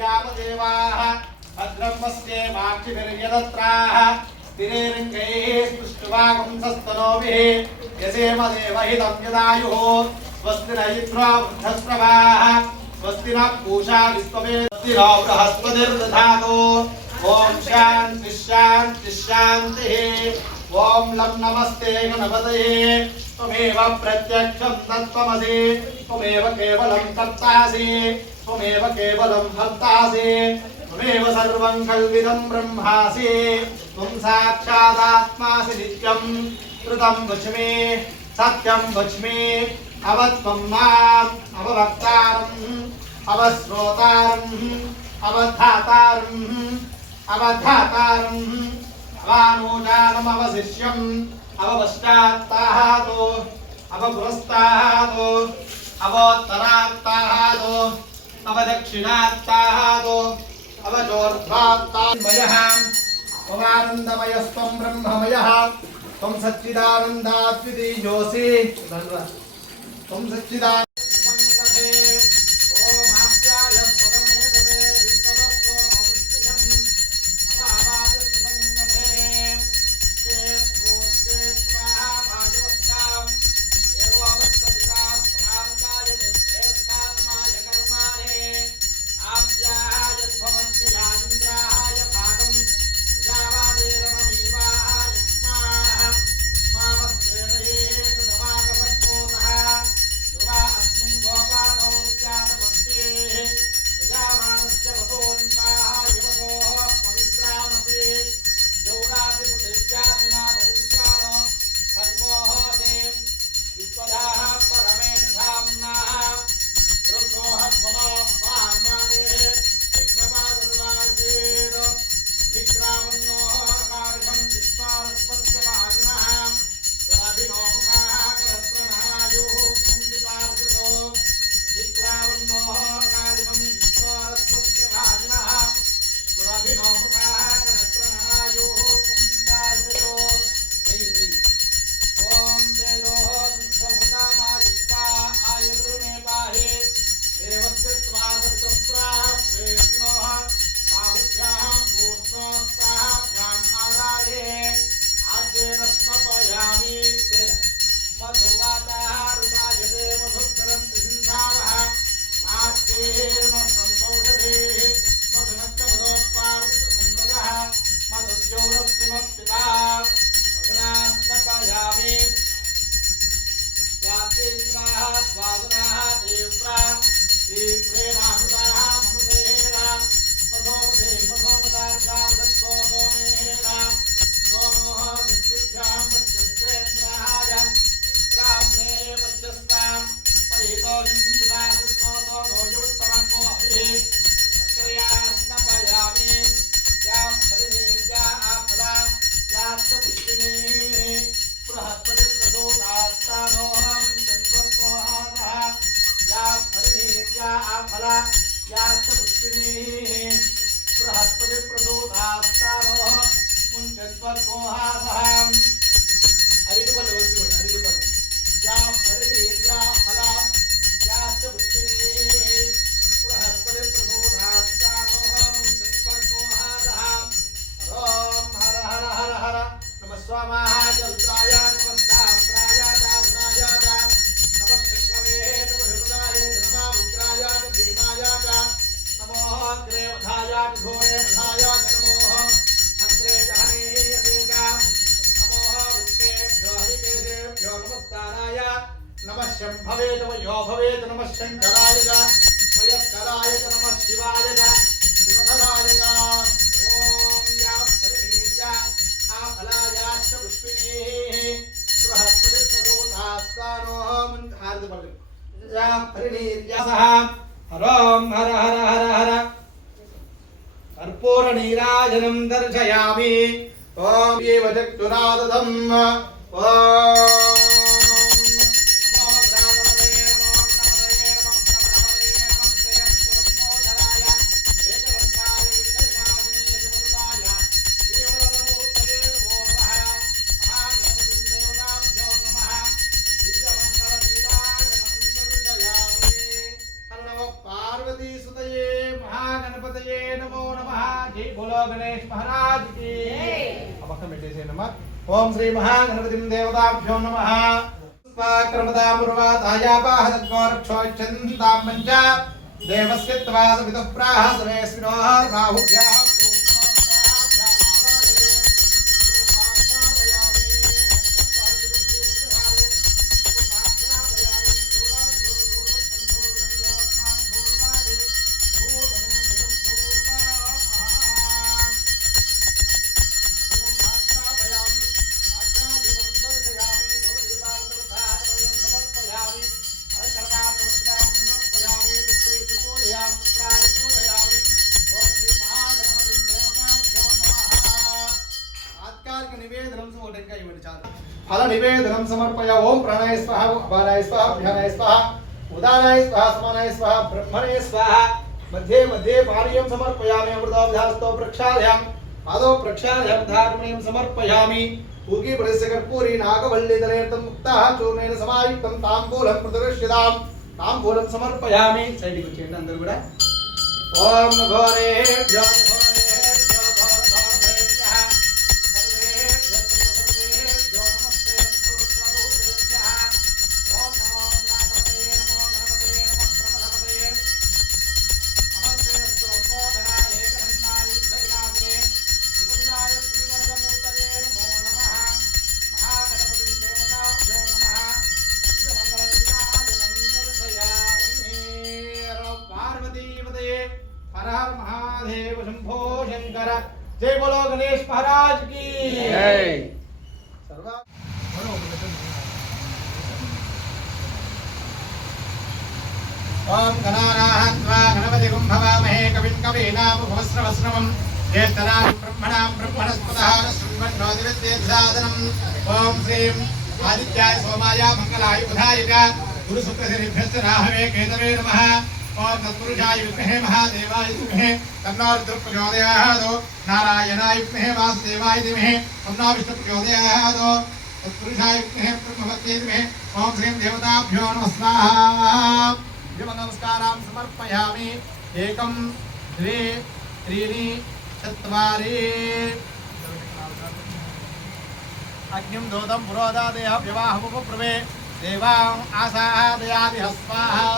धियाम देवाः भद्रमस्ये माक्षिभिर्यदत्राः स्थिरेरङ्गैः स्पृष्ट्वागुंसस्तनोभिः यसेम देवहितं यदायुः स्वस्ति न इन्द्रो वृद्धस्रवाः स्वस्ति नः पूषा विश्ववेद स्वस्ति नो बृहस्पतिर्दधातु ओम शांति शांति शांतिः ओम लं नमस्ते गणपतये त्वमेव प्रत्यक्षं तत्त्वमसि त्वमेव केवलं कर्तासि त्वमेव केवलं हर्तासि त्वमेव सर्वं खल्विदं ब्रह्मासि त्वं साक्षादात्मासि नित्यं कृतं वच्मि सत्यं वच्मि अवत्वं माम् अववक्तारम् अवश्रोतारम् अवधातारम् अवधातारम् अवानोजानमवशिष्यम् अवपश्चात्ताहातो अवपुरस्ताहातो अवोत्तरात्ताहातो अवदक्षिणात्ताहातो अवचोर्ध्वात्तान्मयः त्वमानन्दमयस्त्वं ब्रह्ममयः त्वं सच्चिदानन्दाद्वितीयोऽसि त्वं सच्चिदानन्द हरं हर हर हर हर कर्पूर नीराजनं दर्शयामि ओम एव चक्षुरादधम् पार्वती सुतये महा महागणपतये नमो नमः। जय बोलो गणेश महाराज की। अब हम बैठे से नमः। ओम श्री महागणपतिं देवताभ्यो नमः। स्वाक्रमदामुर्वातायापाहदद्वारक्षोच्छन्तां पञ्च देवस्य त्वासवितः प्राह सवेस्मिनो बाहुभ्याः फल निवेदनम समर्पय। ओम प्राणाय स्वाहा अपानाय स्वाहा अभ्यानाय स्वाहा उदानाय स्वाहा समानाय स्वाहा ब्रह्मणे स्वाहा। मध्ये मध्ये पानीयं समर्पयामि। अमृतोपधारस्तो प्रक्षालयामि आदौ प्रक्षालयामि धार्मणीयं समर्पयामि। ऊकी प्रदेश कर्पूरी नागवल्लीदलेर्तं मुक्ताः चूर्णेन समायुक्तं ताम्बूलं प्रदर्शितां ताम्बूलं समर्पयामि। सैड्కి వచ్చేయండి అందరూ కూడా। ओम घोरेभ्यो जय बोलो गणेश महाराज की जय। ओम गणानाहत्वा गणपतिं भवामहे कविं कवीनामुपमस्रवस्रवं ज्येष्ठराजं ब्रह्मणां ब्रह्मणस्पतः शृण्वन्नोतिविद्येत्सादनम्। ओम श्रीं आदित्याय सोमाय मंगलाय बुधाय च गुरुशुक्रशनिभ्यश्च राहवे केतवे नमः। ओम तत्पुरुषाय विद्महे महादेवाय धीमहि तन्नो रुद्रः प्रचोदयात्। नारायणाय विद्महे वासुदेवाय धीमहि तन्नो विष्णुः प्रचोदयात्। तत्पुरुषाय विद्महे ब्रह्मवत्यै धीमहि। ओम श्रीं देवताभ्यो नमः स्वाहा। नमस्कारां समर्पयामि। एकं द्वे त्रीणि चत्वारि अग्निं दोतं पुरोदादयः विवाहमुपप्रवे देवाम् आसादयादिह स्वाहा।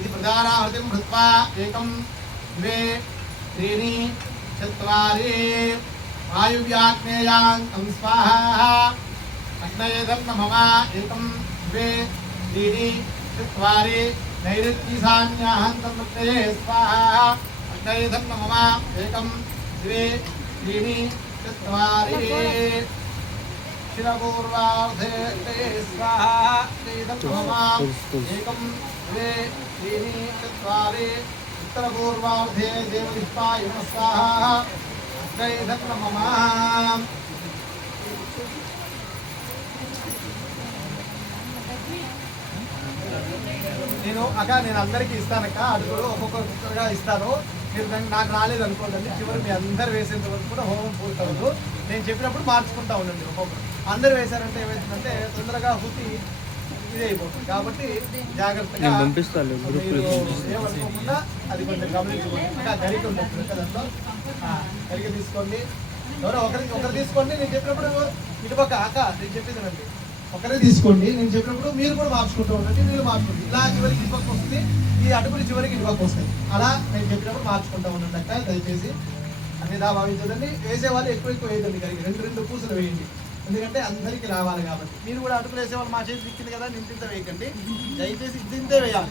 इति प्रधानाहुतिं कृत्वा एकं द्वे त्रीणि चत्वारि वायुव्याग्नेयान्तं स्वाहा। अग्नयेदं नमः। एकं द्वे त्रीणि चत्वारि नैऋत्यीशान्याहन्तं अग्नये स्वाहा। अग्नयेदं नमः। एकं द्वे त्रीणि चत्वारि शिरपूर्वार्धे स्वाहा। अग्नयेदं नमः। एकं द्वे त्रीणि चत्वारि उत्तरपूर्वार्धे देवदिष्टाय नमः स्वाहा। अग्नयेदं नमः। నేను అందరికీ ఇస్తానక్క అడుగులు ఒక్కొక్కరుగా ఇస్తాను. మీరు నాకు రాలేదు అనుకోండి చివరి మీ అందరు వేసేంత వరకు కూడా హోమం పూర్తవదు. నేను చెప్పినప్పుడు మార్చుకుంటా ఉండండి. ఒక్కొక్కరు అందరు వేశారంటే ఏమవుతుందంటే తొందరగా హుతి ఇది అయిపోతుంది. కాబట్టి జాగ్రత్తగా ఏమనుకోకుండా అది కొంచెం గమనించుకోండి. ఇంకా గరిక ఉంటుంది దాంట్లో గరిక తీసుకోండి. ఎవరో ఒకరు తీసుకోండి. నేను చెప్పినప్పుడు ఇటుపక్క అక్క నేను చెప్పేదానండి ఒకరే తీసుకోండి. నేను చెప్పినప్పుడు మీరు కూడా మార్చుకుంటూ ఉండండి. మీరు మార్చుకోండి. ఇలా చివరికి ఇటుపక్క వస్తుంది. ఈ అడుగులు చివరికి ఇటుపక్క వస్తాయి. అలా నేను చెప్పినప్పుడు మార్చుకుంటూ ఉండండి అక్క దయచేసి. అన్నిదా భావించదండి. వేసేవాళ్ళు ఎక్కువ వేయదండి. కలిగి రెండు పూసలు వేయండి. ఎందుకంటే అందరికీ రావాలి కాబట్టి. మీరు కూడా అడుగులు వేసేవాళ్ళు మా చేతి దిక్కింది కదా ఇంతింత వేయకండి. దయచేసి ఇంతింతే వేయాలి.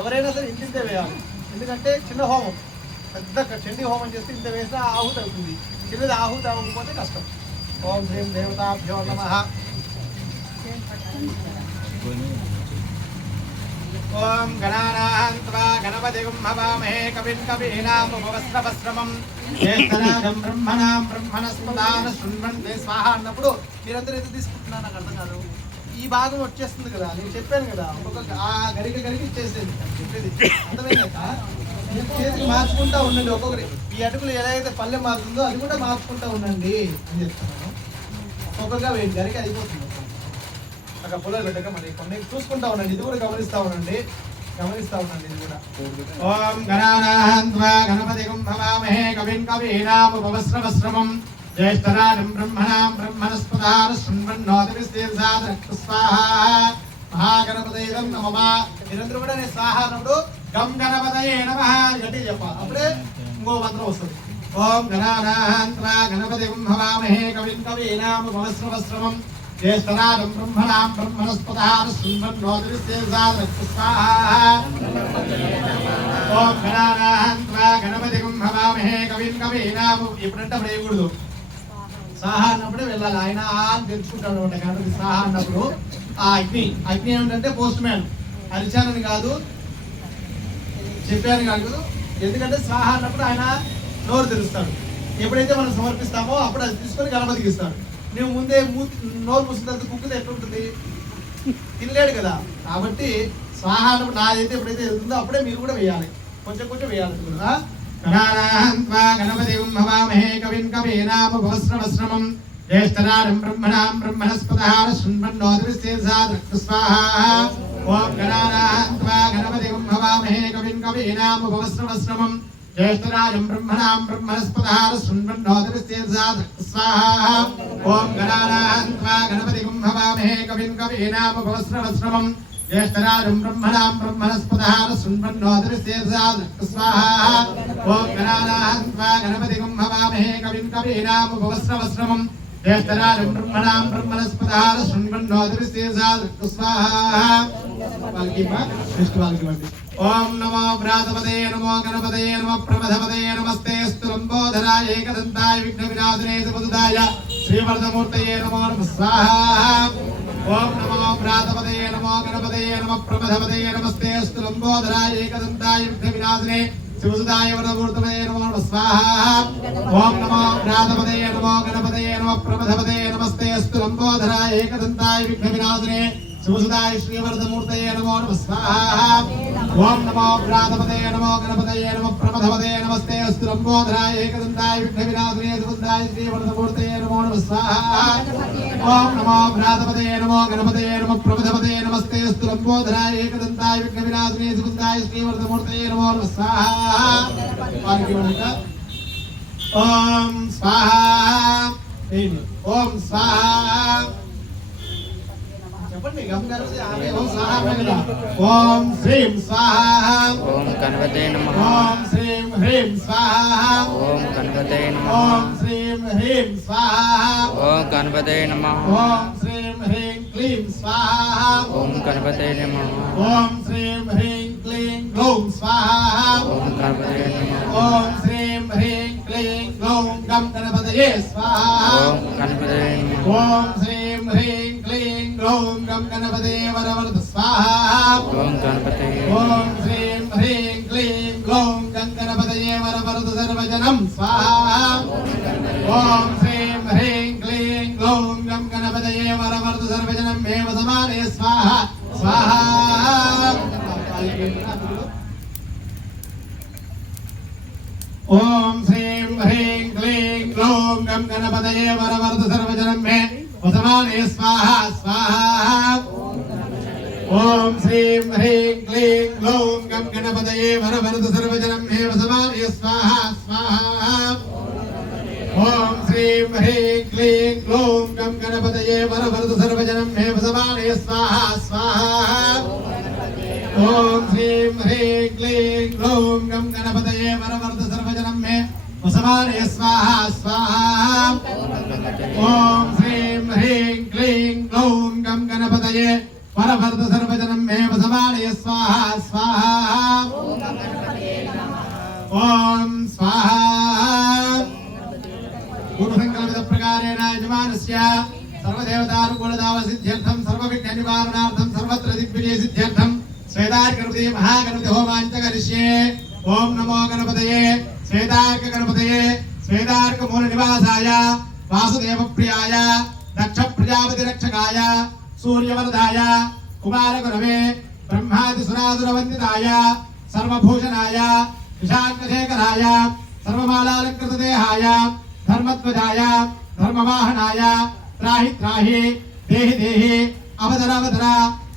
ఎవరైనా సరే ఇంతింతే వేయాలి. ఎందుకంటే చిన్న హోమం పెద్ద చండీ హోమం చేస్తే ఇంత వేసినా ఆహుతి అవుతుంది. చిన్నది ఆహుతి అవ్వకపోతే కష్టం. ఓం శ్రీం దేవతాభ్యో నమః. ओम गणानान्त्वा गणपतिं हवामहे कविं कवीनामुपमस्रवस्रवं ज्येष्ठराजं ब्रह्मणां ब्रह्मणस्पदान शृण्वन्ते स्वाहा అన్నప్పుడు మీరందరూ ఎంత తీసుకుంటున్నారో నాకు అర్థం కాదు. ఈ భాగం వచ్చేస్తుంది కదా నేను చెప్పాను కదా ఒక్కొక్క ఆ గరిక ఇచ్చేసేది చెప్పేది అర్థమైందాక చేతికి మార్చుకుంటా ఉండండి. ఒక్కొక్కరి ఈ అటుకులు ఎలా అయితే పల్లెం మారుతుందో అది కూడా మార్చుకుంటా ఉండండి అని చెప్తున్నాను. ఒక్కొక్కగా వేయండి గరిక అయిపోతుంది. అక్కడ పొలాలు పెట్టక మరి కొన్ని చూసుకుంటా ఉండండి. ఇది కూడా గమనిస్తూ ఉండండి. గమనిస్తా ఉండండి ఇది కూడా. ఓం గణానాహన్వా గణపతిం భవామహే కవిం కవీనాముపవస్రవస్రవం జ్యేష్ఠరాజం బ్రహ్మణాం బ్రహ్మణస్పదాన శృణ్వన్నోతివిస్తేర్సాదరక్త స్వాహా మహాగణపతయే నమః. మీరందరూ కూడా నేను స్వాహా అన్నప్పుడు గం గణపతయే నమః గట్టి చెప్పాలి, అప్పుడే ఇంకో మంత్రం వస్తుంది. ఓం గణానాహన్వా గణపతిం భవామహే కవిం కవీనాముపవస్రవస్రవం జ్యేష్ఠరాజం బ్రహ్మణాం బ్రహ్మణస్పదాన శృణ్వన్నోతివిస్తేర్సాదరక్త స్వాహా. ఓం గణానాహన్వా గణపతిం భవామహే కవిం కవీనాము. ఇప్పుడంటే అప్పుడు వేయకూడదు, సాహా అన్నప్పుడే వెళ్ళాలి. ఆయన అని తెలుసుకుంటాడు అనమాట. కాబట్టి సాహా అన్నప్పుడు ఆ అగ్ని ఏమిటంటే పోస్ట్ మ్యాన్, అరిచానని కాదు, చెప్పాను కాదు. ఎందుకంటే సాహా అన్నప్పుడు ఆయన నోరు తెరుస్తాడు. ఎప్పుడైతే మనం సమర్పిస్తామో అప్పుడు అది తీసుకొని గణపతికి ఇస్తాడు. నువ్వు ముందే నోరు మూసిన తర్వాత కుక్కలు ఎట్లుంటుంది, తినలేడు కదా. కాబట్టి స్వాహ అన్నప్పుడు నాదైతే ఎప్పుడైతే వెళ్తుందో అప్పుడే మీరు కూడా వేయాలి, కొంచెం కొంచెం వేయాలి కదా. గణానాహన్వా గణపతిం భవామహే కవిం కవీనాముపవస్రవస్రవం జ్యేష్ఠరాజం బ్రహ్మణాం బ్రహ్మణస్పదాన శృణ్వన్నోతివిస్తేర్సాదరక్త స్వాహా. ఓం గణానాహన్వా గణపతిం భవామహే కవిం కవీనాముపవస్రవస్రవం జ్యేష్ఠరాజం బ్రహ్మణాం బ్రహ్మణస్పదాన శృణ్వన్నోతివిస్తేర్సాదరక్త స్వాహా. ఓం గణానాహన్వా గణపతిం భవామహే కవిం కవీనాముపవస్రవస్రవం జ్యేష్ఠరాజం బ్రహ్మణాం బ్రహ్మణస్పదాన శృణ్వన్నోతివిస్తేర్సాదరక్త స్వాహా. ఓం గణానాహన్వా గణపతిం భవామహే కవిం కవీనాముపవస్రవస్రవం జ్యేష్ఠరాజం బ్రహ్మణాం బ్రహ్మణస్పదాన శృణ్వన్నోతివిస్తేర్సాదరక్త స్వాహా. ఓం నమో వ్రాతపదే నమో గణపతయే నమో ప్రమథపదయే నమస్తేస్తు లంబోదరాయ ఏకదంతాయ విఘ్న వినాశనే సుపదుదాయ శ్రీవరదమూర్తయే నమో నమః స్వాహా. ఓం నమో వ్రాతపదయే నమో గణపతయే నమో ప్రమథపదయే నమస్తేస్తు లంబోదరాయ ఏకదంతాయ విఘ్న వినాశనే శివసుదాయ వరదమూర్తయే నమో నమః స్వాహా. ఓం నమో వ్రాతపదయే నమో గణపతయే నమో ప్రమథపదయే నమస్తేస్తు లంబోదరాయ ఏకదంతాయ విఘ్న వినాశనే శివసుదాయ శ్రీవరదమూర్తయే నమో నమః స్వాహా. ఓం నమో వ్రాతపదయే నమో గణపతయే నమో ప్రమథపదయే నమస్తేస్తు లంబోదరాయ ఏకదంతాయ విఘ్న వినాశనే శివసుదాయ శ్రీవరదమూర్తయే నమో నమః స్వాహా. ఓం నమో వ్రాతపదయే నమో గణపతయే నమో ప్రమథపదయే నమస్తేస్తు లంబోదరాయ ఏకదంతాయ విఘ్న వినాశనే శివసుదాయ శ్రీవరదమూర్తయే నమో నమః స్వాహా. ఓం స్వాహా. ఓం స్వాహా చెప్పండి. ఓం శ్రీం స్వాహా. ఓం గణపతే నమః. ఓం శ్రీం హ్రీం స్వాహా. ఓం గణపతే నమః. ఓం శ్రీం హ్రీం స్వాహా. ఓం గణపతే నమః. ఓం శ్రీం హ్రీం క్లీం స్వాహా. ఓం గణపతే నమః. ఓం శ్రీం హ్రీం క్లీం గ్లౌం స్వాహా. ఓం గణపతే నమః. ఓం శ్రీం హ్రీం క్లీం గ్లౌం గం గణపతయే స్వాహా. ఓం గణపతే నమః. ఓం శ్రీం హ్రీం క్లీం గ్లౌం గం గణపతయే వరవరద స్వాహా. ఓం గణపతే. ఓం శ్రీం హ్రీం క్లీం గ్లౌం గం గణపతయే వరవరద సర్వజనం స్వాహా. ఓం శ్రీం హ్రీం క్లీం గ్లౌం గం గణపతయే వరవరద సర్వజనం మేవ సమానే స్వాహా స్వాహా. ఓం శ్రీం హ్రీం క్లీం గ్లౌం గం గణపతయే వరవరద సర్వజనం మే వసమానే స్వాహా స్వాహా. ఓం శ్రీం హ్రీం క్లీం గ్లౌం గం గణపతయే వరవరద సర్వజనం మే వసమానే స్వాహా స్వాహా. ఓం శ్రీం హ్రీం క్లీం గ్లౌం గం గణపతయే వరవరద సర్వజనం మే వసమానే స్వాహా స్వాహా. ఓం శ్రీం హ్రీం క్లీం గ్లౌం గం గణపతయే వరవరద సర్వజనం మే వసమానే స్వాహా స్వాహా. ఓం శ్రీం హ్రీం క్లీం గ్లౌం గం గణపతయే వరవరద సర్వజనం మే వసమానే స్వాహా స్వాహా. ఓం స్వాహా. పూర్వసంకల్పిత ప్రకారేణ యజమానస్య సర్వదేవతానుకూలదావ సిద్ధ్యర్థం సర్వవిఘ్న నివారణార్థం సర్వత్ర దిగ్విజయ సిద్ధ్యర్థం శ్వేతార్కగణపతి మహాగణపతి హోమాంచ కరిష్యే. ఓం నమో గణపతయే శ్వేతార్క గణపతయే శ్వేతార్క మూల నివాసాయ వాసుదేవ ప్రియాయ దక్ష ప్రజాపతి రక్షకాయ సూర్యవరదాయ కుమార గురవే బ్రహ్మాది సురాసుర వందితాయ సర్వభూషణాయ విశాఖశేఖరాయ సర్వమాలాలంకృత దేహాయ ధర్మధ్వజాయ ధర్మవాహనాయ త్రాహి త్రాహి దేహి దేహి అవతర అవతర.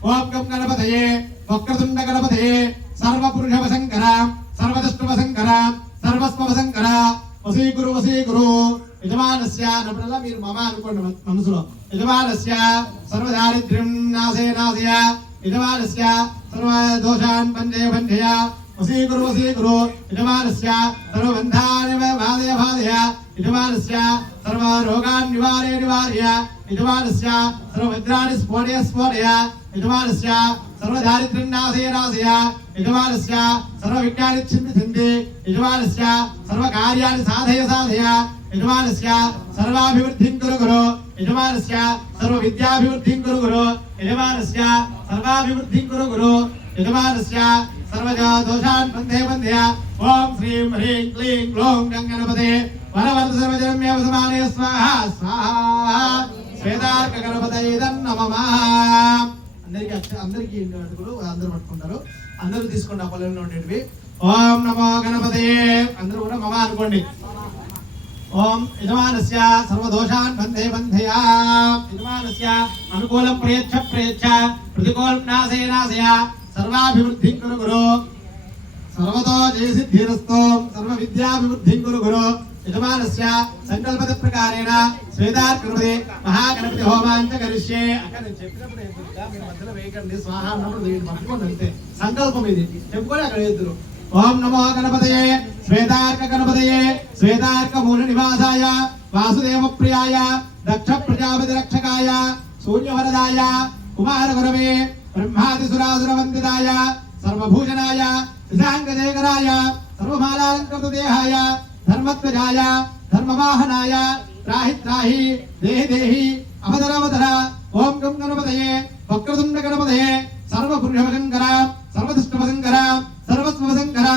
ఓం గం గణపతయే వక్రతుండ గణపతే సర్వపురుషవశంకర సర్వదృష్టవశంకర సర్వస్వవశంకర వసీకురు యజమానస్య అన్నప్పుడల్లా మీరు మమ అనుకోండి మనసులో. యజమానస్య సర్వదారిద్ర్యం నాశయ యజమానస్య సర్వదోషాన్ బంధయ వసీకురు యజమానస్య సర్వబంధాని బాధయ యజమానస్య సర్వరోగాన్ నివారయ యజమానస్య సర్వవజ్రాన్ని స్ఫోటయ యజమానస్య సర్వదారిద్ర్యం నాశయ యజమానస్య సర్వవిజ్ఞాని చింది యజమానస్య సర్వకార్యాన్ని సాధయ యజమానస్య సర్వాభివృద్ధిం కురు యజమానస్య సర్వవిద్యాభివృద్ధిం కురు యజమానస్య సర్వాభివృద్ధిం కురు యజమానస్య సర్వదోషాన్ బంధయ. ఓం శ్రీం హ్రీం క్లీం గ్లౌం గంగణపతే వరవర్ధ సర్వజనమేవ సమానే స్వాహ స్వాహ శ్వేతార్క గణపతయే నమః. అందరికీ అందరూ పట్టుకుంటారు. అందరూ తీసుకోండి ఆ పొలంలో ఉండేటివి. ఓం నమో గణపతయే అందరూ కూడా మమ అనుకోండి. ఓం యజమానస్య సర్వదోషాన్ బంధయ యజమానస్య అనుకూలం ప్రయచ్చ ప్రతికూలం నాశయ సర్వాభివృద్ధిం కురు సర్వతో జయసిద్ధిరస్తో సర్వ విద్యాభివృద్ధిం కురు యజమానస్య సంకల్పత ప్రకారేణ శ్వేతార్కృపతి మహాగణపతి హోమాంచ కరిష్యే. అక్కడ నేను చెప్పినప్పుడు మీరు మధ్యలో వేయకండి. స్వాహ అన్నప్పుడు వేయండి, పట్టుకోండి అంతే. సంకల్పం ఇది చెప్పుకొని అక్కడ వేద్దరు. ఓం నమో గణపతయే శ్వేతార్క గణపతయే శ్వేతార్క మూల నివాసాయ వాసుదేవ ప్రియాయ దక్ష ప్రజాపతి రక్షకాయ శూన్యవరదాయ కుమార గురవే బ్రహ్మాది సురాసుర వందితాయ సర్వభూషణాయ శశాంకజయకరాయ సర్వమాలాలంకృత దేహాయ ధర్మత్వజాయ ధర్మవాహనాయ త్రాహి దేహి అవధర. ఓం గం గణపతయే వక్రతుండ గణపతయే సర్వపురుషవశంకర సర్వదుష్టవశంకర సర్వస్వశంకర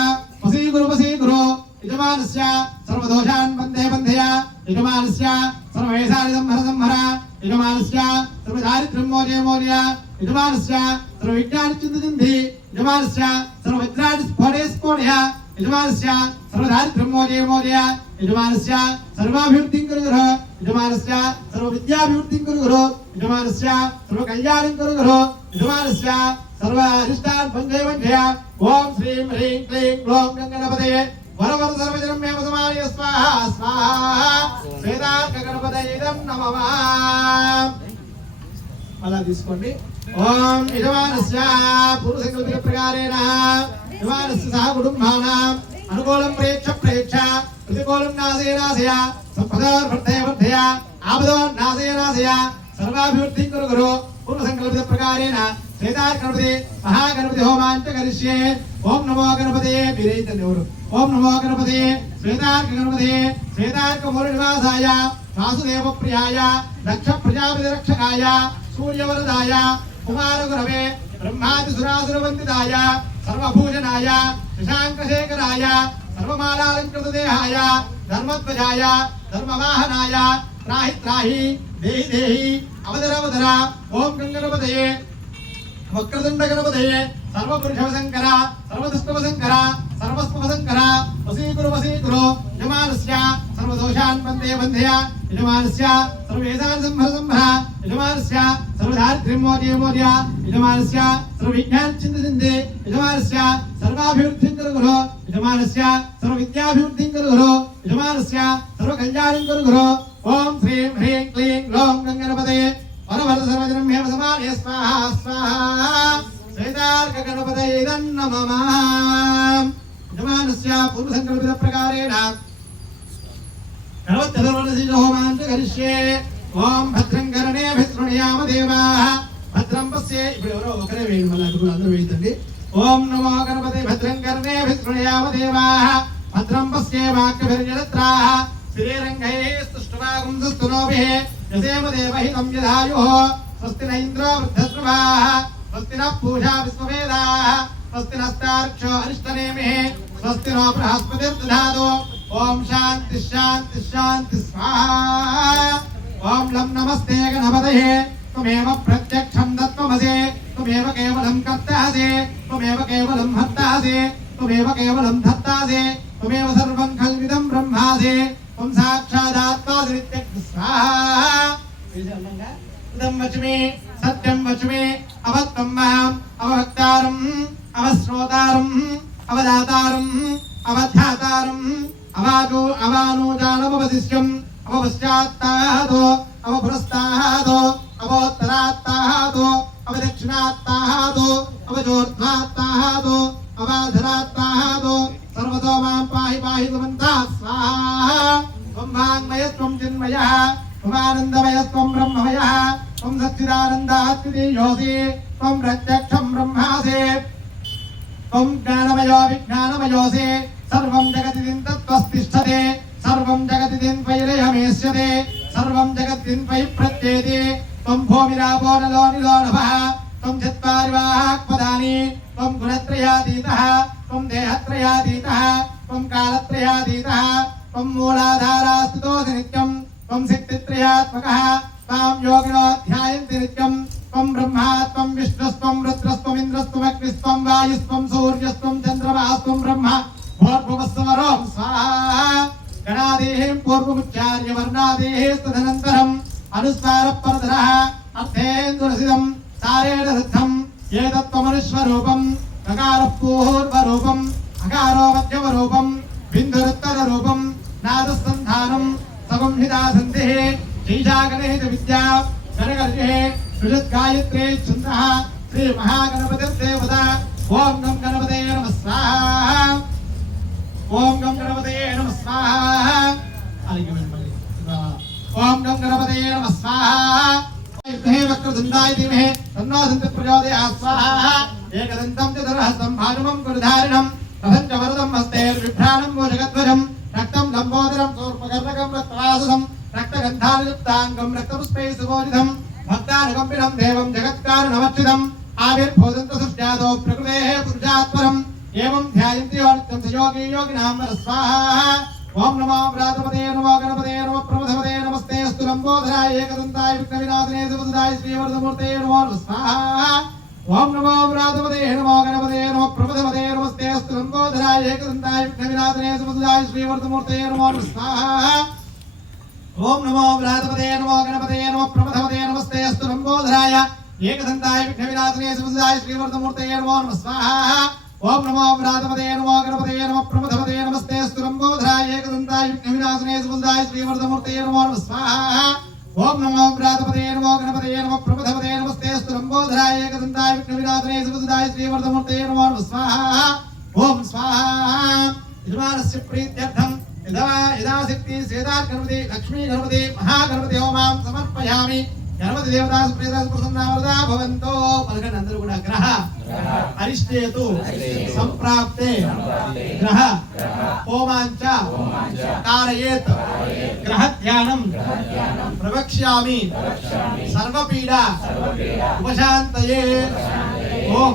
వసీకురు యజమానస్య సర్వదోషాన్ బంధయ యజమానస్య సర్వేషాని సంహర యజమానస్య సర్వదారిద్ర్యం మోచయ యజమానస్య సర్వవిజ్ఞాని చింది యజమానస్య సర్వవజ్రాన్ని స్ఫోటయ యజమానస్య సర్వదారిద్ర్యం మోచయ యజమానస్య సర్వాభివృద్ధిం కురు యజమానస్య సర్వవిద్యాభివృద్ధిం కురు యజమానస్య సర్వకళ్యాణం కురు యజమానస్య సర్వ అరిష్టాన్ బంధయ. ఓం శ్రీం హ్రీం క్లీం గ్లౌం గంగణపతయే వరవర సర్వజనమేవ సమానే స్వాహ స్వాహ శ్వేతార్క గణపతయే నమః. అలా తీసుకోండి. ఓం యజమానస్య పూర్వ సంకల్పిత ప్రకారేణ యజమానస్య సహ కుటుంబానాం అనుకూలం ప్రేక్ష ప్రతికూలం నాశయ సంపదావర్ధయ ఆపదోన్ నాశయ సర్వాభివృద్ధిం కురు పూర్వ సంకల్పిత ప్రకారేణ శ్వేతార్క గణపతి మహాగణపతి హోమాంచ కరిష్యే. ఓం నమో గణపతయే మీరైతండి ఎవరు. ఓం నమో గణపతయే శ్వేతార్క గణపతయే శ్వేతార్క మూల నివాసాయ వాసుదేవ ప్రియాయ దక్ష ప్రజాపతి రక్షకాయ సూర్యవరదాయ కుమార గురవే బ్రహ్మాది సురాసుర వందితాయ సర్వభూషణాయ శశాంకశేఖరాయ సర్వమాలాలంకృత దేహాయ ధర్మధ్వజాయ ధర్మవాహనాయ త్రాహి దేహి అవధర. ఓం గంగణపతయే వక్రతుండ గణపతయే సర్వపురుషవశంకర సర్వదుష్టవశంకర సర్వస్వశంకర వసీకురు యజమానస్య సర్వదోషాన్ బంధయ యజమానస్య సర్వేషాన్ సంహర యజమానస్య సర్వదారిద్ర్యం మోచయ యజమానస్య సర్వవిజ్ఞాని చింది యజమానస్య సర్వాభివృద్ధిం కురు యజమానస్య సర్వవిద్యాభివృద్ధిం కురు యజమానస్య సర్వకళ్యాణం కురు. ఓం శ్రీం హ్రీం క్లీం గ్లౌం గంగణపతయే వరవర సర్వజనమేవ సమానే స్వాహ స్వాహ శ్వేతార్క గణపతయే నమః. యజమానస్య పూర్వ సంకల్పిత ప్రకారేణ హోమాంచ కరిష్యే. ఓం భద్రం కరణేభిః శృణుయామ దేవాః భద్రం పశ్యే. ఇప్పుడు ఎవరో ఒకరే వేయండి, మళ్ళీ అటు అందరూ వేయండి. ఓం నమో గణపతే భద్రం కరణేభిః శృణుయామ దేవాః భద్రం పశ్యే వాక్యభిర్యజత్రాః శ్రీరంగైః స్తుష్ట్వాగుం సుస్తునోభిః యసేమ దేవహితం యదాయుః. స్వస్తి న ఇంద్రో వృద్ధశ్రవాః స్వస్తి నః పూషా విశ్వవేదాః స్వస్తి నస్తార్క్ష్యో అరిష్టనేమిః స్వస్తి నో బృహస్పతిర్దధాతు. ఓం శాంతి శాంతి శాంతి స్వాహా. ఓం లం నమస్తే గణపతయే త్వమేవ ప్రత్యక్షం తత్వమసి త్వమేవ కేవలం కర్తాసి త్వమేవ కేవలం హర్తాసి త్వమేవ కేవలం ధర్తాసి త్వమేవ సర్వం కల్విదం బ్రహ్మాసి త్వం సాక్షాదాత్మాసి నిత్యం స్వాహా. ఇదం వచమే सत्यं वचमे अवत्तं माम् अवक्तारम् अवश्रोतारम् अवदातारम् अवध्यातारम् अवाजो अवानुजानमवशिष्यम् अवपश्चात्तादो अवपुरस्तादो अवोत्तरात्तादो अवदक्षिणात्तादो अवजोर्ध्वात्तादो अवाधरात्तादो सर्वतो मां पाहि पाहि सुमन्तः स्वाहा त्वं वाङ्मयस्त्वं चिन्मयः त्वमानन्दमयस्त्वं ब्रह्ममयः त्वं सच्चिदानन्दात्मिदेयोऽसि त्वं प्रत्यक्षं ब्रह्मासि त्वं ज्ञानमयो विज्ञानमयोऽसि सर्वं जगदिदिं तत्त्वस्तिष्ठते सर्वं जगदिदिं त्वयिरयमेष्यते सर्वं जगद्दिं त्वयि प्रत्येते त्वं भूमिरापो नलो निलो नभः त्वं चत्वारिवाक्पदानि त्वं गुणत्रयातीतः त्वं देहत्रयातीतः त्वं कालत्रयातीतः त्वं मूलाधारास्थितोऽसि नित्यं त्वं शक्तित्रयात्मकः त्वां योगिनो ध्यायन्ति नित्यं त्वं ब्रह्मा त्वं विष्णुस्त्वं रुद्रस्त्वमिन्द्रस्त्वमग्निस्त्वं वायुस्त्वं सूर्यस्त्वं चन्द्रमास्त्वं ब्रह्म भूर्भुवस्वरों स्वाहा गणादेः पूर्वमुच्चार्य वर्णादेः तदनन्तरम् अनुस्वारपरधरः अर्थेन्दुरसिदं सारेण सिद्धम् एतत्त्वमनुस्वरूपं नकारः पूर्वरूपम् अकारो मध्यमरूपं बिन्दुरुत्तररूपं नादसन्धानं सगुंहितासन्धिः शैशागणेश विद्या गणगर्जिः सुषद्गायत्रे छन्दः श्रीमहागणपतिर्देवता ॐ गं गणपतये नमः स्वाहा ॐ गं गणपतये नमः स्वाहा ॐ गं गणपतये नमः स्वाहा विद्महे वक्रतुण्डाय धीमहि तन्नो दन्तिः प्रचोदयात् स्वाहा एकदन्तं चतुर्हस्तं भानुमं कुरुधारिणं रथं च वरदं हस्तेर्बिभ्राणं भुजगध्वजं रक्तं लम्बोदरं शूर्पकर्णकं रक्तवाससं रक्तगन्धानुयुक्ताङ्गं रक्तपुष्पैः सुभूषितं भक्तानुकम्पितं देवं जगत्कारणमच्युतम् आविर्भूतन्तसृष्ट्यादो प्रकृतेः पुरुषात्परम् एवं ध्यायन्ति नित्यं स योगी योगिनां स्वाहा ॐ नमो व्रातपते नमो गणपते नमो प्रमथपते नमस्ते अस्तु लम्बोदराय एकदन्ताय विघ्नविनाशने सुबुधाय श्रीवरदमूर्ते नमो स्वाहा ॐ नमो व्रातपते नमो गणपते नमो प्रमथपते नमस्ते अस्तु लम्बोदराय एकदन्ताय विघ्नविनाशने सुबुधाय श्रीवरदमूर्ते नमो स्वाहा ॐ नमो व्रातपते नमो गणपते नमो प्रमथपते नमस्ते अस्तु लम्बोदराय एकदन्ताय विघ्नविनाशने सुबुधाय श्रीवरदमूर्ते नमो स्वाहा ओम नमो व्रातपते नमो गणपते नमो प्रमथपते नमस्ते अस्तु लम्बोदराय एकदन्ताय विघ्नविनाशने सुबुधाय श्रीवरदमूर्ते नमो स्वाहा ओम नमो व्रातपते नमो गणपते नमो प्रमथपते नमस्ते अस्तु लम्बोदराय एकदन्ताय विघ्नविनाशने सुबुधाय श्रीवरदमूर्ते नमो स्वाहा ओम स्वाहा यजमानस्य प्रीत्यर्थं यदा शक्ति श्वेता गणपति लक्ष्मी गणपति महागणपति होमां समर्पयामि गणपति देवता सुप्रीता प्रसन्ना वरदा भवन्तो पलकन अंदर కూడా గ్రహ అరిష్టేతు సంప్రాప్తే గ్రహ హోమాంచ కారయేత్ గ్రహ ధ్యానం ప్రవక్ష్యామి సర్వపీడ ఉపశాంతయే ఓం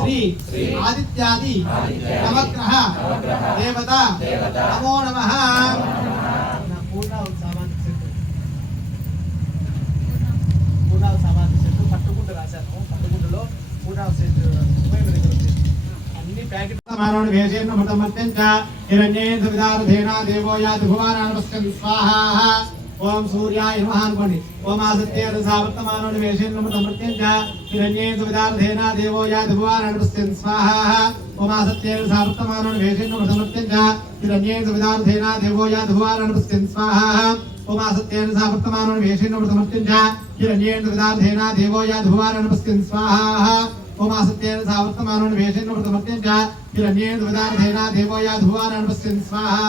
శ్రీ ఆదిత్యాది నవగ్రహ దేవత నమో నమః పూర్ణ సామాన్య సెట్ పట్టుకుంటూ రాశాను పట్టుకుంటలో పూర్ణ సెట్ అన్ని ప్యాకెట్ సమానోని వేసేన మృతమత్యంచ హిరణ్యేన సవిదారధేన దేవో యాతి భువనాన్ పశ్యన్ స్వాహా ఓం సూర్యాయ నమః అనుకోండి ఓం ఆసత్యేన సావర్తమానోని వేసేన మృతమత్యంచ హిరణ్యేన సవిదారధేన దేవో యాతి భువనాన్ పశ్యన్ స్వాహా ఓం ఆసత్యేన సావర్తమానోని వేసేన మృతమత్యంచ హిరణ్యేన సవిదారధేన దేవో యాతి భువనాన్ పశ్యన్ స్వాహా ओम सत्येन सावर्तमानो वेशेन वृतमर्त्यञ्च हिरण्येन विदार्थेन देवो याधुवारन पश्यन् स्वाहा ओम सत्येन सावर्तमानो वेशेन वृतमर्त्यञ्च हिरण्येन विदार्थेन देवो याधुवारन पश्यन् स्वाहा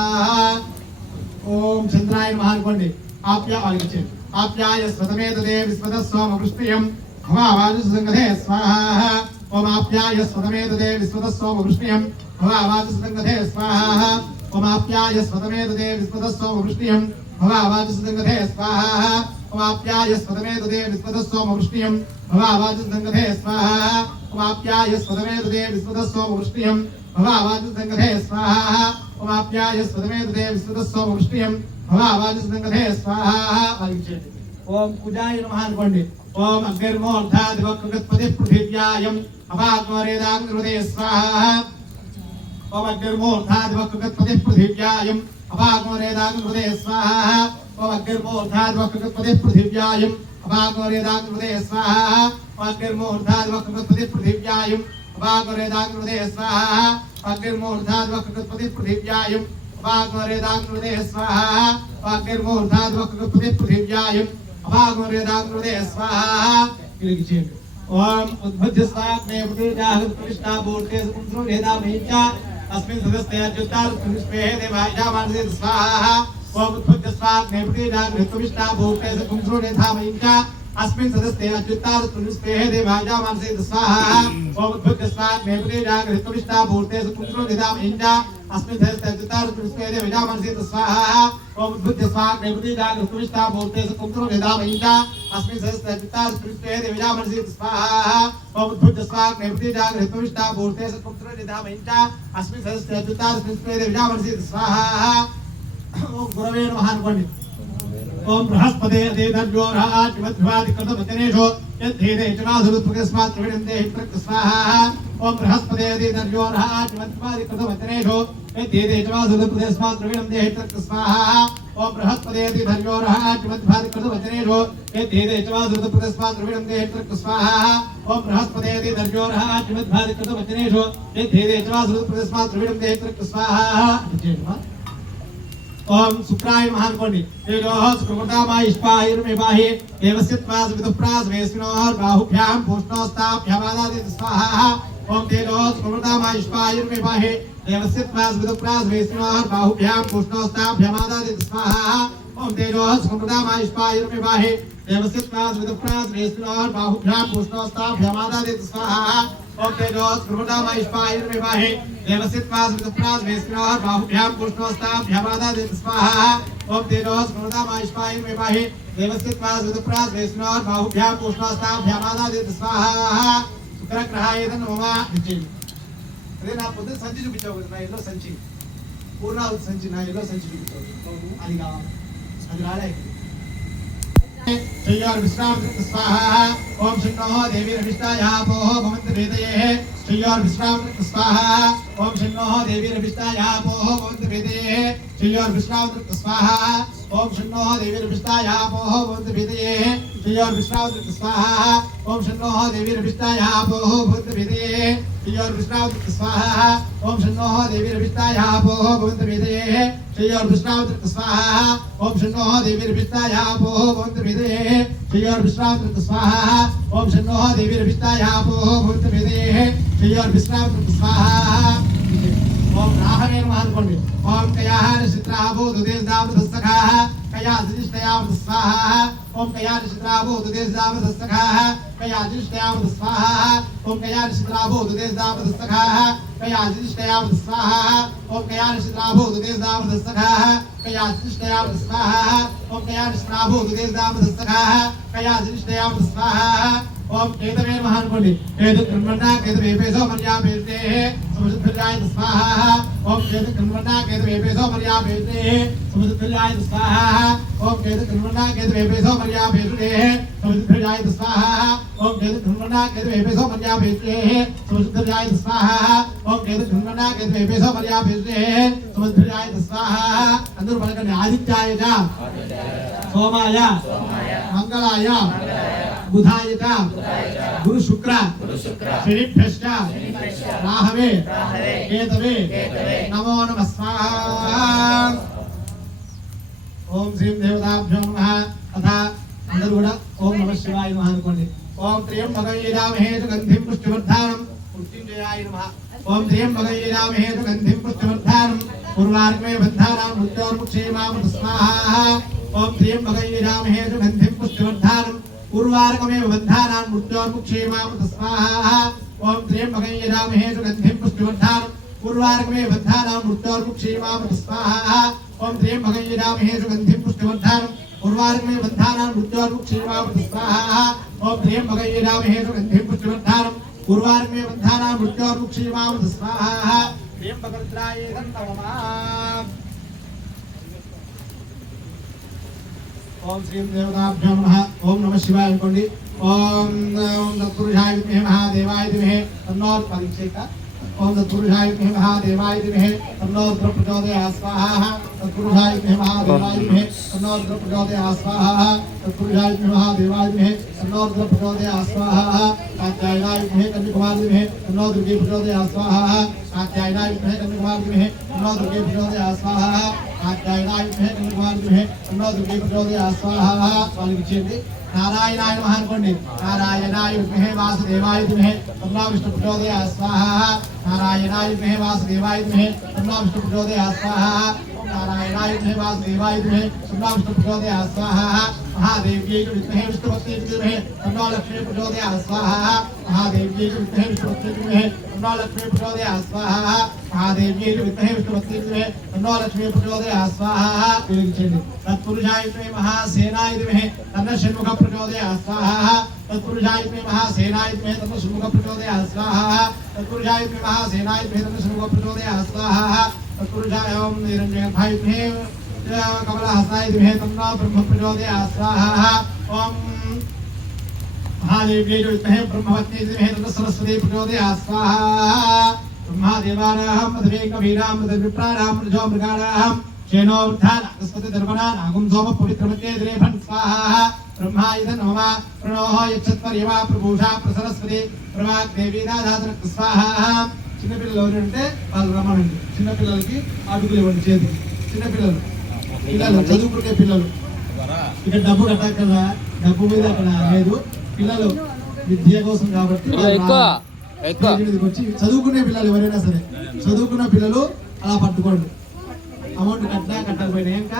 ओम चंद्राय नमः अनुकोंडि आप्या आलिचे आप्याय स्वतमे तदे विस्वतस्वम वृष्टियं भवावाजु संगते स्वाहा ओम आप्याय स्वतमे तदे विस्वतस्वम वृष्टियं भवावाजु संगते स्वाहा ओम आप्याय स्वतमे तदे विस्वतस्वम वृष्टियं भवावाजु संगते स्वाहा ओमाप्याय स्वतमे तदे विस्वतस्वम वृष्टियं भवावाजु संगते स्वाहा ओमाप्याय स्वतमे तदे विस्वतस्वम वृष्टियं भवावाजु संगते स्वाहा ओमाप्याय स्वतमे तदे विस्वतस्वम वृष्टियं भवावाजु संगते स्वाहा ओम कुजाय नमः अनुकोंडि ओम अग्निर्मूर्धादिवक्रगत्पति पृथिव्यायं अपाग्मरेदाग्निरुदे स्वाहा ओम अग्निर्मूर्धादिवक्रगत्पति पृथिव्यायं अपाग्मरेदाग्निरुदे स्वाहा ओम अग्निर्मूर्धादिवक्रगत्पति पृथिव्यायं अभागोरेदाग्रदे स्वाहा अग्निर्मूर्धाद्वक्रपति पृथिव्यायुम् अभागोरेदाग्रदे स्वाहा अग्निर्मूर्धाद्वक्रपति पृथिव्यायुम् अभागोरेदाग्रदे स्वाहा अग्निर्मूर्धाद्वक्रपति पृथिव्यायुम् अभागोरेदाग्रदे स्वाहा इलिకి చేయండి ओम उद्भुज्य स्वाग्ने प्रतिजागत कृष्णा मूर्ते सुपुत्रो वेदामहिचा अस्मिन् सदस्ते अच्युतार पुष्पे देवाया मानसे स्वाहा ओम उद्भुज्य स्वाग्ने प्रतिजागत कृष्णा मूर्ते सुपुत्रो वेदामहिचा अस्मिन् सदस्ते अच्युतार पुष्पे देवाया मानसे स्वाहा ओम उद्भुज्य स्वाग्ने प्रतिजागत कृष्णा मूर्ते सुपुत्रो वेदामहिचा अस्मिन् सदस्ते अच्युतार पुष्पे देवाया मानसे स्वाहा ओम उद्भुज्य स्वाग्ने प्रतिजागत कृष्णा मूर्ते सुपुत्रो वेदामहिचा अस्मिन् सदस्ते अच्युतार पुष्पे देवाया मानसे स्वाहा ओम उद्भुज्य स्वाग्ने प्रतिजागत कृष्णा मूर्ते सुपुत्रो वेदामहिचा अस्मिन् सदस्ते अच्युतार पुष्पे देवाया मानसे स्वाहा ओम गुरवे नमः अनुकोंడి ओम बृहस्पते देवज्ञो राजवद्वादि कृतवचनेषु यद्धेदे चमाधुरुत्पकस्मात् त्रिविणं हित्रक स्वाहा ओम बृहस्पते देवज्ञो राजवद्वादि कृतवचनेषु यद्धेदे चमाधुरुत्पकस्मात् त्रिविणं हित्रक स्वाहा ओम बृहस्पते देवज्ञो राजवद्वादि कृतवचनेषु यद्धेदे चमाधुरुत्पकस्मात् त्रिविणं हित्रक स्वाहा ओम बृहस्पते देवज्ञो राजवद्वादि कृतवचनेषु यद्धेदे चमाधुरुत्पकस्मात् त्रिविणं हित्रक स्वाहा ओम शुक्राय महानकोंडी तेजोः सुकृतामायिष्पाहिर्मेवाहि देवस्यत्वास विदुप्रास वेस्मिनोः बाहुभ्यां पूष्णोस्ताभ्यमादादित स्वाहा ओम तेजोः सुकृतामायिष्पाहिर्मेवाहि देवस्यत्वास विदुप्रास वेस्मिनोः बाहुभ्यां पूष्णोस्ताभ्यमादादित स्वाहा ओम तेजोः सुकृतामायिष्पाहिर्मेवाहि देवस्यत्वास विदुप्रास वेस्मिनोः बाहुभ्यां पूष्णोस्ताभ्यमादादित स्वाहा ओम तेजोः सुकृतामायिष्पाहिर्मेवाहि देवस्यत्वास विदुप्रास वेस्मिनोः बाहुभ्यां पूष्णोस्ताभ्यमादादित स्वाहा ओम तेजोः सुकृतामायिष्पाहिर्मेवाहि देवस्यत्वास विदुप्रास वेस्मिनोः बाहुभ्यां पूष्णोस्ताभ्यमादादित स्वाहा शुक्रग्रहाय नमः అదే నా పొద్దున సంచి చూపించావు కదా నా ఇల్లు సంచి పూర్ణావతి సంచి నా ఇల్లు సంచి చూపించావు అది కావాలి అది రాలే श्रीयोर विश्राम स्वाहा ओम शन्नोः देवीरभिष्टायापोः भवन्तु वेदये श्रीयोर विश्राम स्वाहा ओम शन्नोः देवीरभिष्टायापोः भवन्तु वेदये श्रीयोर विश्राम स्वाहा ओम शन्नोः देवीरभिष्टायापोः भवन्तु वेदये श्रीयोर विश्राम स्वाहा ओम शन्नोः देवीरभिष्टायापोः भवन्तु वेदये श्रीयोर विश्राम स्वाहा ओम शन्नोः देवीरभिष्टायापोः भवन्तु वेदये श्रीयोर विश्राम स्वाहा ओम शन्नोः देवीरभिष्टायापोः भवन्तु वेदये श्रीयोर विश्राम स्वाहा ओम शन्नोः देवीरभिष्टायापोः भवन्तु वेदये श्रीयोर विश्राम स्वाहा ओम राहवे नमः अनुकोंడి ओम कयाः नक्षत्राभो दुदेशदावदस्तखाः कया अधिष्ठयावद स्वाहा ओम कया नक्षत्राभो दुदेशदावदस्तखाः कया अधिष्ठयावद स्वाहा ओम कया नक्षत्राभो दुदेशदावदस्तखाः कया अधिष्ठयावद स्वाहा ओम कया नक्षत्राभो दुदेशदावदस्तखाः कया अधिष्ठयावद स्वाहा ओम कया नक्षत्राभो दुदेशदावदस्तखाः कया अधिष्ठयावद स्वाहा ओम केतवे नमः अनुकोंడి केतु क्रमण्डा केतवे पेसो मर्यापेते समुद्रजाय स्वाहा ओम केतु क्रमण्डा केतवे पेसो मर्यापेते समुद्रजाय स्वाहा ओम केतु क्रमण्डा केतवे पेसो मर्यापेते समुद्रजाय स्वाहा ओम केतु क्रमण्डा केतवे पेसो मर्यापेते समुद्रजाय स्वाहा ओम केतु क्रमण्डा केतवे पेसो मर्यापेते समुद्रजाय स्वाहा अंदर पलकंడి आदित्याय सोमाय मंगलाय बुधाय गुरु शुक्र शनिभ्यश्च राहवे केतवे नमो नमः स्वाहा ओम श्री देवताभ्यो नमः तथा अंदर కూడా ओम नमः शिवाय नमः అనుకోండి ओम त्र्यंबकयजामहे सुगंधिं पुष्टिवर्धनम् मृत्युंजयाय नमः ओम त्र्यंबकयजामहे सुगंधिं पुष्टिवर्धनम् पूर्वार्कमे बन्धानां मृत्योर्मुक्षेमाम स्वाहा ओम त्र्यंबकयजामहे सुगंधिं पुष्टिवर्धनम् पूर्वार्कमेव बन्धानां मृत्योर्मुक्षेमाम स्वाहा ओम त्र्यंबकयजामहे सुगंधिं पुष्टिवर्धनम् पूर्वार्कमेव बन्धानां मृत्योर्मुक्षेमाम स्वाहा ओम त्र्यंबकयजामहे सुगंधिं पुष्टिवर्धनम् पूर्वार्कमेव बन्धानां मृत्योर्मुक्षेमाम स्वाहा ओम त्र्यंबकयजामहे सुगंधिं पुष्टिवर्धनम् पूर्वार्कमेव बन्धानां मृत्योर्मुक्षेमाम स्वाहा त्र्यंबकरुद्राय नमः ओम श्री देवताभ्यो नमः ओम नमः शिवाय అనుకోండి ओम तत्पुरुषाय विद्महे महादेवाय धीमहि तन्नो परीक्षेत ओम तत्पुरुषाय विद्महे महादेवाय धीमहि तन्नो रुद्रः प्रचोदयात् स्वाहा तत्पुरुषाय विद्महे महादेवाय धीमहि तन्नो रुद्रः प्रचोदयात् स्वाहा तत्पुरुषाय विद्महे महादेवाय धीमहि तन्नो रुद्रः प्रचोदयात् स्वाहा कात्यायनाय विद्महे कन्याकुमारी धीमहि तन्नो दुर्गे प्रचोदयात् स्वाहा कात्यायनाय विद्महे कन्याकुमारी धीमहि तन्नो दुर्गे प्रचोदयात् स्वाहा कात्यायनाय विद्महे कन्याकुमारी धीमहि तन्नो दुर्गे प्रचोदयात् स्वाहा వాళ్ళకి ఇచ్చేయండి नारायणाय नमः అనుకోండి नारायणाय विद्महे वासुदेवाय धीमहि तन्नो विष्णु प्रचोदयात् स्वाहा नारायणाय विद्महे वासुदेवाय धीमहि तन्नो विष्णु प्रचोदयात् स्वाहा नारायणाय विद्महे वासुदेवाय धीमहि तन्नो विष्णु प्रचोदयात् स्वाहा महादेव्यै विद्महे विष्णुपत्नी धीमहि तन्नो लक्ष्मी प्रचोदयात् स्वाहा महादेव्यै विद्महे विष्णुपत्नी धीमहि तन्नो लक्ष्मी प्रचोदयात् स्वाहा महादेव्यै विद्महे विष्णुपत्नी धीमहि तन्नो लक्ष्मी प्रचोदयात् स्वाहा వెలిగించండి तत्पुरुषाय विद्महे महासेनाय धीमहि तन्नो षण्मुख प्रचोदयात् स्वाहा तत्पुरुषाय विद्महे महासेनाय धीमहि तन्नो षण्मुख प्रचोदयात् स्वाहा तत्पुरुषाय विद्महे महासेनाय धीमहि तन्नो षण्मुख प्रचोदयात् स्वाहा तत्पुरुषाय ओम निरंजनाय विद्महे कमलहस्ताय धीमहि तन्नो ब्रह्म प्रचोदयात् स्वाहा ओम महादेव्यै विद्महे ब्रह्मवत्यै धीमहि तन्नो सरस्वती प्रचोदयात् स्वाहा ब्रह्मदेवानां मधुरे कबीरां मधुविप्राणां मृजो मृगाणां शेनो वृद्धान अगस्पति धर्मणा नागुं सोम पवित्रमते द्रेभन् स्वाहा ब्रह्मायुध नमः प्रणोः यच्छत्वर्यवा प्रभूषा प्रसरस्वती प्रवाक् देवी नाधातन स्वाहा చిన్నపిల్లలు ఎవరంటే వాళ్ళు రమ్మనండి చిన్నపిల్లలకి అడుగులు ఇవ్వండి చేతి చిన్నపిల్లలు పిల్లలు చదువుకునే పిల్లలు ఇక్కడ డబ్బు కట్టక్కర్లా డబ్బు మీద అక్కడ లేదు పిల్లలు విద్య కోసం కాబట్టి వచ్చి చదువుకునే పిల్లలు ఎవరైనా సరే చదువుకున్న పిల్లలు అలా పట్టుకోండి అమౌంట్ కట్టకపోయినా ఇంకా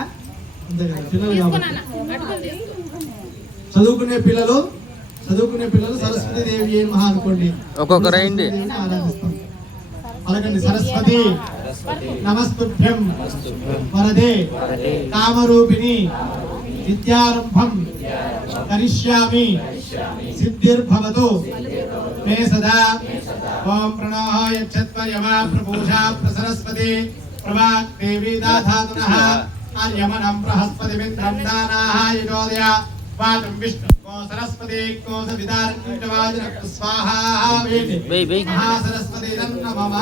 అంతే కదా పిల్లలు కాబట్టి చదువుకునే పిల్లలు సరస్వతి దేవి మహా అనుకోండి ఒక్కొక్కరైంది ఆరాధిస్తాం అలాగండి సరస్వతి నమస్తుభ్యం వరదే కామరూపిణి విద్యారంభం కరిష్యామి సిద్ధిర్భవతు మే సదా ఓం ప్రణోః యచ్చత్వయమా ప్రపూషా ప్రసరస్వతి ప్రవాక్ దేవీ దాధాతునః ఆర్యమనం బృహస్పతిమింద్రం దానాః యుజోదయ వాచం విష్ణు को सरस्वती को सविदारण्यवाजन स्वाहा वेदे महासरस्वती नमः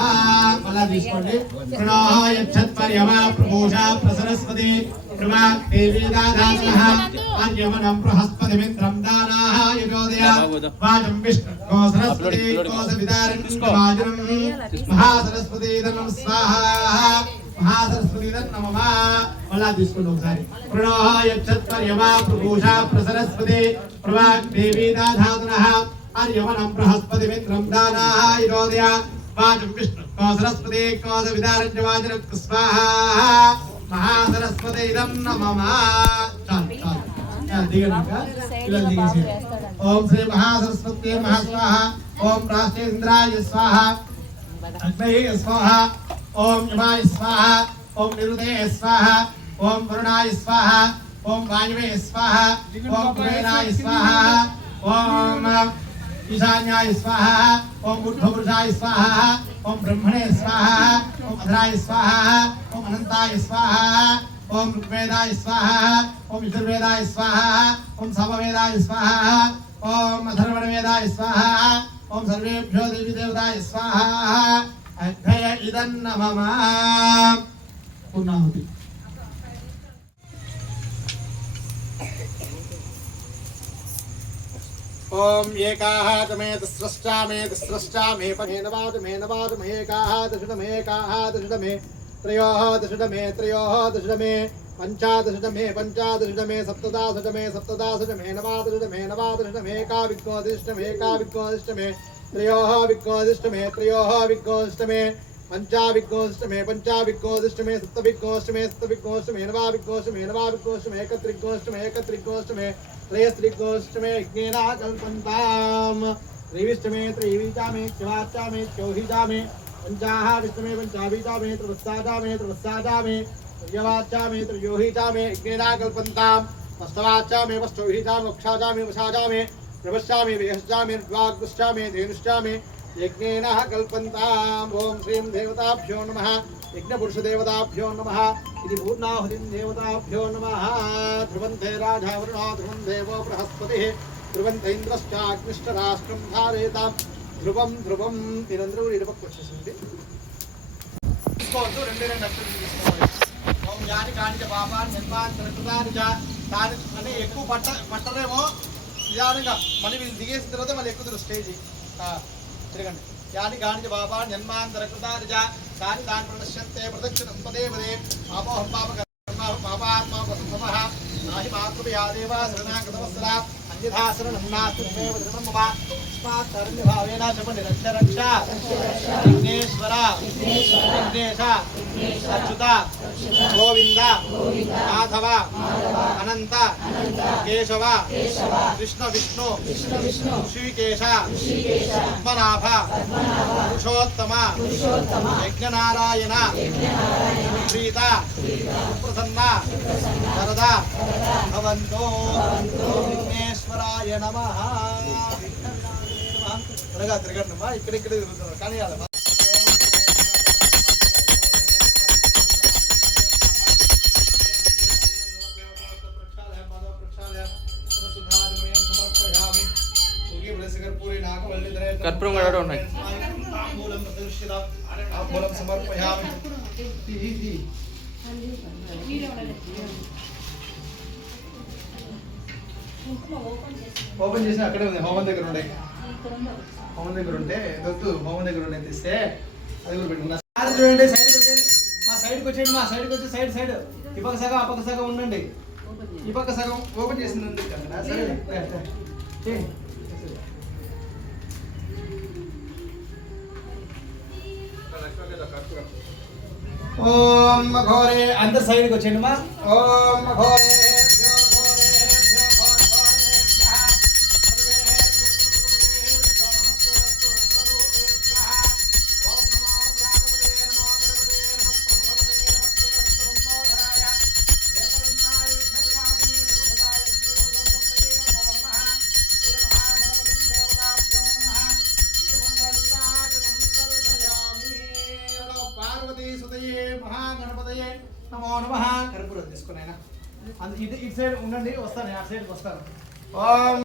मला తీసుకోండి ప్రణోః యచ్చత్వర్యమా ప్రపూషా ప్రసరస్వతి ప్రవాక్ దేవీ దాధాతునః ఆర్యమనం బృహస్పతిమింద్రం దానాః యుజోదయ వాచం విష్ణు को सरस्वती को सविदारण्यवाजन महासरस्वती नमः स्वाहा महासरस्वती नमः मला తీసుకోండి ఒకసారి ప్రణోః యచ్చత్వర్యమా ప్రపూషా ప్రసరస్వతి ప్రవాక్ దేవీ దాధాతునః ఆర్యమనం బృహస్పతిమింద్రం దానాః యుజోదయ వాచం విష్ణు को सरस्वती को सविदारण्यवाजन स्वाहा महासरस्वती नमः चाल దిగండి ఓం శ్రీ మహాసరస్వతి మహాస్వాహా ఓం రాష్ట్రేంద్రాయ స్వాహా అగ్నయే స్వాహా ओम यमाय स्वाहा ओम निरुते स्वाहा ओम वरुणाय स्वाहा ओम वायवे स्वाहा ओम कुबेराय स्वाहा ओम ईशान्याय स्वाहा ओम बुद्धपुरुषाय स्वाहा ओम ब्रह्मणे स्वाहा ओम अधराय स्वाहा ओम अनंताय स्वाहा ओम ऋग्वेदाय स्वाहा ओम यजुर्वेदाय स्वाहा ओम सामवेदाय स्वाहा ओम अथर्वणवेदाय स्वाहा ओम सर्वेभ्यो देवी देवताय स्वाहा अग्नय इदं नमः पूर्णाहुति ओम एकाः तमे तस्रष्टा मे पने नवाद मे एकाः दशमे त्रयोः दशमे पंचादशमे सप्तदाशमे नवादशमे एकाविद्गोदिष्टमे त्रयोः विद्गोदिष्टमे पंचाविद्गोदिष्टमे सप्तविद्गोदिष्टमे नवाविद्गोदिष्टमे एकत्रिद्गोदिष्टमे त्रयस्त्रिद्गोदिष्टमे यज्ञेन कल्पन्ताम् त्रैविष्टमे त्रैवीचामे चवाचामे चौहिचामे पंचाः विष्टमे पंचावीचामे त्रवस्साचामे त्रयवाचामे त्रयोहिचामे यज्ञेन कल्पन्ताम् अष्टवाचामे अष्टौहिचामे वक्षाचामे वशाचामे प्रवश्यामे वेहश्चामे द्वाग्गुश्चामे धेनुश्चामे यज्ञेन कल्पन्ताम् ओम श्रीं देवताभ्यो नमः यज्ञपुरुषदेवताभ्यो नमः इति पूर्णाहुतिं देवताभ्यो नमः ध्रुवन्ते राजा वरुणो ध्रुवं देवो बृहस्पतिः ध्रुवन्त इन्द्रश्चाग्निश्च राष्ट्रं धारयताम् ध्रुवं तिरन्द्रौ इडपक्वक्षसन्ति తీసుకోవద్దు, రెండే అక్షరాలు తీసుకోవాలి. ఓం యాని కానిచ పాపాన్ని నిర్మాణాన్ని దాని అని ఎక్కువ పట్టరేమో, నిదానంగా మళ్ళీ వీళ్ళు దిగేసిన తర్వాత మళ్ళీ ఎక్కుతారు స్టేజ్. తిరగండి. యాని కానిచ పాపాన్ని నిర్మాణాన్ని దాని దాని ప్రదర్శంతే ప్రదక్షిణం పదే పదే పాపోహం పాప పాపాత్మా వసుమః నాహి మాతృయాదేవ శరణాగతవత్సలా అన్యథా శరణం నాస్తి త్వమేవ శరణం మమ తస్మాత్ కారుణ్యభావేన చెప్పండి. రక్ష రక్ష విఘ్నేశ్వర విఘ్నేశ అచ్యుత గోవింద మాధవ అనంత కేశవ కృష్ణ విష్ణు శ్రీకేశ పద్మనాభ పురుషోత్తమ యజ్ఞనారాయణ ప్రీత ప్రసన్న వరద భవంతో. విఘ్నేశ్వరాయ నమః. త్వరగా తిరగండమ్మా, ఇక్కడిక్కడే తిరుగుతున్నారు కానీ అలా కర్పూరం కూడా ఉన్నాయి. సమర్పయామి. ఓపెన్ చేసి అక్కడే ఉంది, హోమం దగ్గర ఉండే. హోమం దగ్గర ఉంటే దొద్దు, హోమం దగ్గర ఉండే తీస్తే అది కూడా పెట్టుకున్నా. చూడండి, సైడ్కి వచ్చేయండి, మా సైడ్కి వచ్చి సైడ్ ఈ పక్క సగం ఆ పక్క సగం ఉండండి. ఈ పక్క సగం ఓపెన్ చేసిందండి. సరే ఓం ఘోరే అందరు సైడ్కి వచ్చేయండి మా. ఓం ఘోరే మహాగణపతయే నమో నమః. కర్పూరం తీసుకుని ఇటు సైడ్ ఉండండి, వస్తాను, ఆ సైడ్కి వస్తాను. ఓం